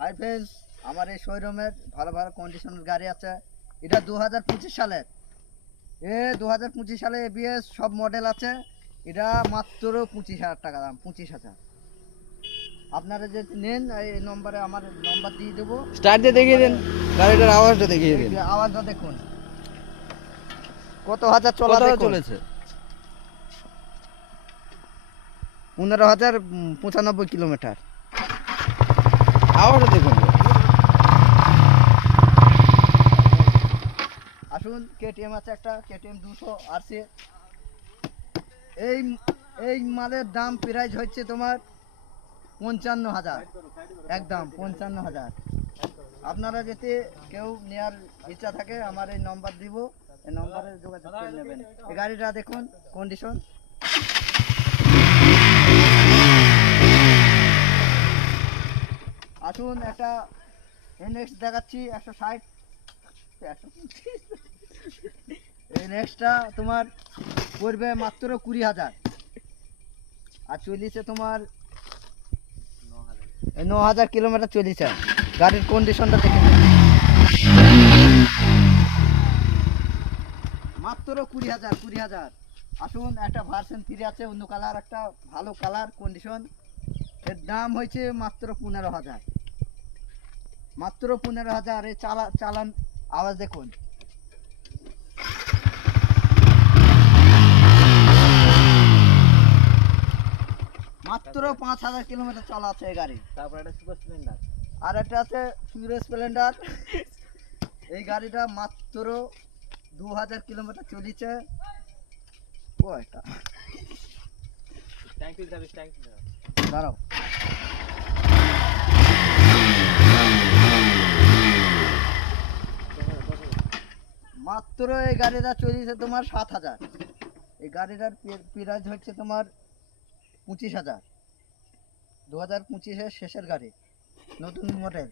Hi friends, আমার এই শোরুমের ভালো ভালো কন্ডিশনের গাড়ি আছে। এটা 2025 সালের, 2025 সালে এবিএস সব মডেল আছে। এটা মাত্র 25,000 টাকা দাম, 25,000। আপনারা যে নেন এই নম্বরে আমার নম্বর দিয়ে দেবো। স্টার্ট দিয়ে দেখিয়ে দেন, গাড়িটার আওয়াজটা দেখিয়ে দিন। আওয়াজটা দেখুন কত হাজার চলা, কত দেখুন চলেছে? 15,095 কিলোমিটার। আওয়াজটা দেখুন। আসুন, কেটিএম আছে একটা, কেটিএম 200 আরসি। এই এই মালের দাম প্রাইস হচ্ছে তোমার 55,000, একদম 55,000। আপনারা যদি কেউ নেওয়ার ইচ্ছা থাকে আমার এই নম্বর দিব, এই নম্বরে যোগাযোগ করে নেবেন। এই গাড়িটা দেখুন কন্ডিশন। আসুন একটা এনএক্স দেখাচ্ছি 160, এই নেক্সটটা তোমার পড়বে মাত্র 20,000, আর চল্লিশে তোমার 9,000 কিলোমিটার চলেছে। গাড়ির কন্ডিশনটা দেখে নিন। মাত্র 20,000। আসুন, একটা ভার্সন 3 আছে, অন্য কালার, একটা ভালো কালার কন্ডিশন। এর দাম হয়েছে মাত্র 15,000, মাত্র 15,000। এই চালান আওয়াজ দেখুন। মাত্র 5,000 কিলোমিটার চলা আছে এই গাড়ি। তারপর একটা সুপার স্প্লেন্ডার, আর একটা আছে হিরো স্প্লেন্ডার। এই গাড়িটা মাত্র 2,000 কিলোমিটার চলেছে। ও একটা tank fill service, tank fill. দাঁড়াও, মাত্র এই গাড়িটা চলেছে তোমার 7,000। এই গাড়িটার প্রাইস হচ্ছে তোমার 25,000। 2025-এর শেষের গাড়ি, নতুন মডেল।